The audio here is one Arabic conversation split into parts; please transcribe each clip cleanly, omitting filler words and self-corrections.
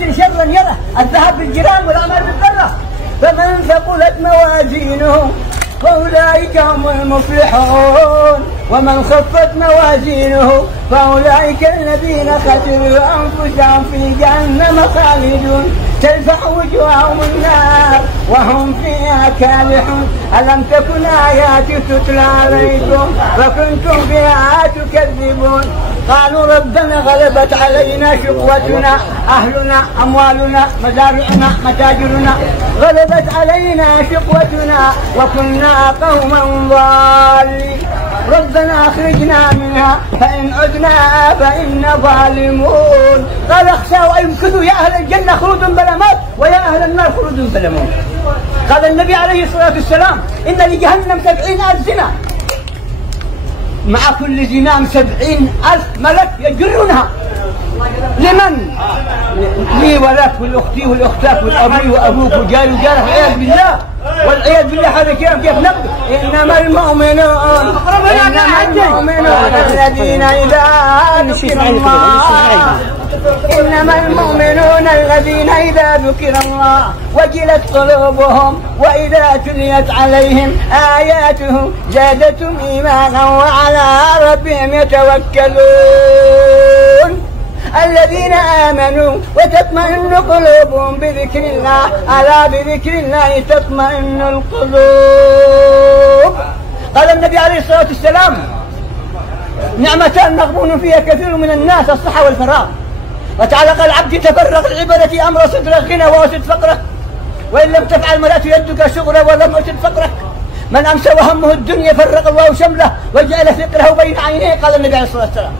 شرا يره الذهب بالجيران والأعمال بالذرة. فمن ثقلت موازينه فأولئك هم المفلحون ومن خفت موازينه فأولئك الذين خسروا أنفسهم في جهنم خالدون تلفح وجوههم النار وهم فيها كالحون. ألم تكن آياتي تتلى عليكم فكنتم بها تكذبون. قالوا ربنا غلبت علينا شقوتنا أهلنا أموالنا مزارعنا متاجرنا غلبت علينا شقوتنا وكنا قوما ضالين ربنا أخرجنا منها فإن عدنا فإنا ظالمون. قال اخشوا أن يمكثوا يا أهل الجنة خلود بلا موت ويا أهل النار خلود بلا موت. قال النبي عليه الصلاة والسلام إن لجهنم 70,000 زنا مع كل زمام 70,000 ملك يجرونها. لمن؟ لي ولك ولأختي ولأختك والأبي وأبوك وجاري وجارك والعياذ بالله والعياذ بالله. هذا كيف نبدأ؟ إنما المؤمنون الذين إذا ذكر الله إنما المؤمنون الذين إذا ذكر الله وجلت قلوبهم وإذا تليت عليهم آياته زادتهم إيمانا وعلى ربهم يتوكلون. الذين آمنوا وتطمئن قلوبهم بذكر الله ألا بذكر الله تطمئن القلوب. قال النبي عليه الصلاة والسلام نعمتان مغبون فيها كثير من الناس الصحة والفراغ. وتعالى قال عبدي تفرغ العبادة أمر صدر غنى واسد فقرك وإن لم تفعل ملأت يدك شغلا ولم أسد فقرك. من أمسى وهمه الدنيا فرق الله شمله وجعل فقره بين عينيه. قال النبي عليه الصلاة والسلام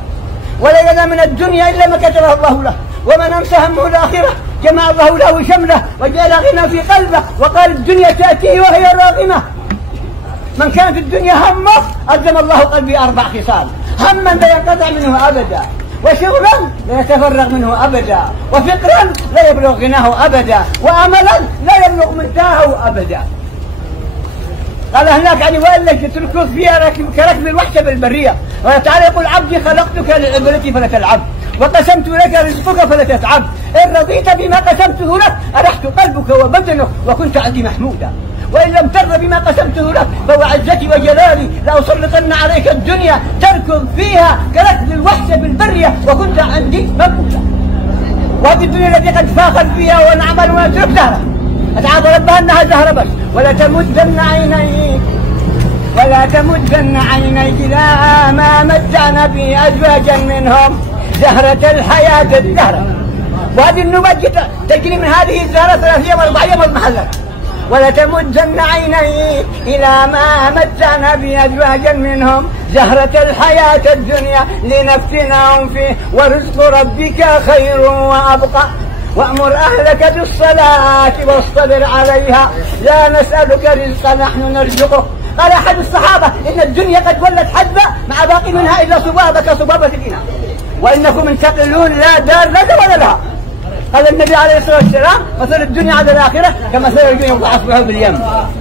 ولا ينام من الدنيا إلا ما كتبه الله له. ومن أمسى همه الآخرة جمع الله له شمله وجعل غنى في قلبه. وقال الدنيا تأتيه وهي راغمة. من كانت الدنيا همه ألزم الله قلبي 4 خصال: هما لا ينقطع منه أبدا وشغلا لا يتفرغ منه أبدا وفكرا لا يبلغ غناه أبدا وأملا لا يبلغ منتهاه أبدا. قال هناك يعني وإلا تتركوك فيها كركب الوحشة بالبرية. وتعالى يقول عبدي خلقتك لعبادتي فلا تلعب وقسمت لك رزقك فلا تتعب. إن رضيت بما قسمته لك أرحت قلبك وبدنك وكنت عندي محمودا. وإن لم ترضى بما قسمته لك فهو عزتي وجلالي لأسلطن عليك الدنيا تركض فيها كركب الوحشة بالبرية وكنت عندي مقبولا. وهذه الدنيا التي قد فاخر فيها ونعمل ونترك زهرة أتعاذ ربها أنها زهرة بس. ولا تمدن عينيك إلى ما متعنا به أزواجا منهم زهرة الحياة الزهرة. وهذه النبات تجري من هذه الزهرة 3 أيام 4 أيام المحلة. ولا تمدن عينيك إلى ما متعنا به أزواجا منهم زهرة الحياة الدنيا لنفتنهم فيه ورزق ربك خير وأبقى. وأمر أهلك بالصلاة واصطبر عليها لا نسألك رزقا نحن نرزقك. قال أحد الصحابة إن الدنيا قد ولت حدبة ما باقي منها إلا صبابة كصبابة الإناء وإنكم انتقلون لا دار لك ولا لها. قال النبي عليه الصلاة والسلام مثل الدنيا على الآخرة كمثل الرجل يوضع أصبعه باليم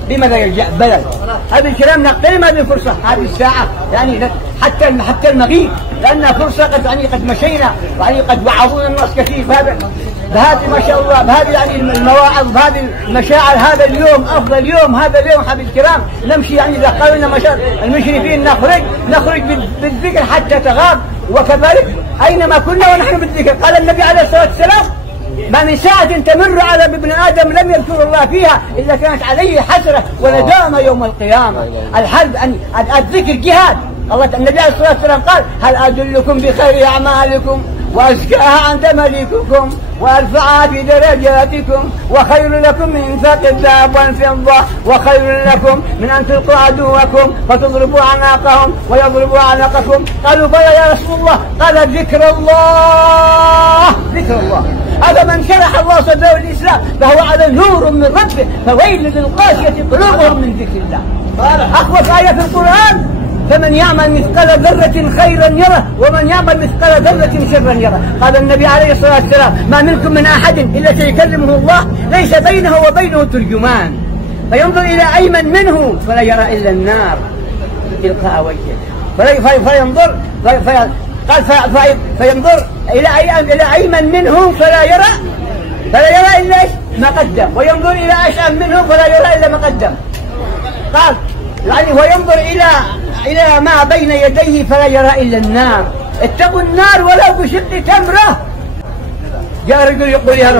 بماذا يرجع بلد. هذا الكلام نقتنم هذه الفرصة هذه الساعة يعني حتى المغيب لأنها فرصة قد مشينا يعني قد وعظونا الناس كثير بهذه ما شاء الله بهذه يعني المواعظ بهذه المشاعر. هذا اليوم أفضل يوم هذا اليوم حبيب الكرام نمشي يعني إذا قالوا لنا المشرفين نخرج بالذكر حتى تغاب. وكذلك أينما كنا ونحن بالذكر. قال النبي عليه الصلاة والسلام ما من ساعة تمر على ابن آدم لم يذكر الله فيها إلا كانت عليه حسرة وندامة يوم القيامة. الحرب الذكر جهاد. النبي عليه الصلاة والسلام قال هل أدلكم بخير أعمالكم وأزكاها عند مليككم وأرفعها في درجاتكم وخير لكم من إنفاق الذهب والفضة وخير لكم من أن تلقوا عدوكم فتضربوا أعناقهم ويضربوا أعناقكم. قالوا بلى يا رسول الله. قال ذكر الله. هذا من شرح الله صدره الإسلام فهو على نور من ربه فويل للقاسية قلوبهم من ذكر الله. أخوف آية في القرآن فمن يعمل مثقال ذرة خيرا يره ومن يعمل مثقال ذرة شرا يره. قال النبي عليه الصلاة والسلام ما منكم من أحد إلا سيكلمه الله ليس بينه وبينه ترجمان فينظر إلى أيمن منه فلا يرى إلا النار تلقاء وجهه فينظر إلى أيمن منه فلا يرى فلا يرى إلا ما قدم، وينظر إلى أشأم منه فلا يرى إلا ما قدم. قال يعني وينظر إلى ما بين يديه فلا يرى إلا النار. اتقوا النار ولو بشق تمرة. جاء رجل يقول يا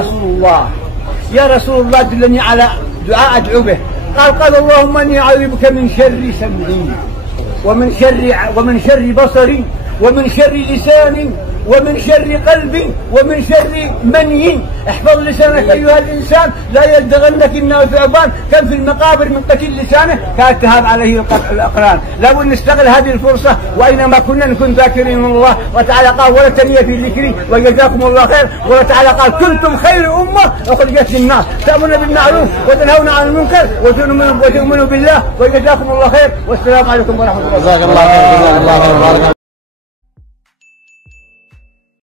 رسول الله دلني على دعاء أدعو به. قال اللهم إني أعوذ بك من شر سمعي ومن شر بصري ومن شر لساني ومن شر قلبي ومن شر مني. احفظ لسانك أيها الإنسان لا يلدغنك النار ثعبان. كم في المقابر من قتيل لسانه كانت تهاب عليه الأقران. لابد نستغل هذه الفرصة، وأينما كنا نكون ذاكرين الله. وتعالى قال ولا تنية في ذكري وجزاكم الله خير. وتعالى قال كنتم خير أمة أخرجت للناس تأمرون بالمعروف وتنهون عن المنكر وتؤمنوا بالله وجزاكم الله خير. والسلام عليكم ورحمة الله.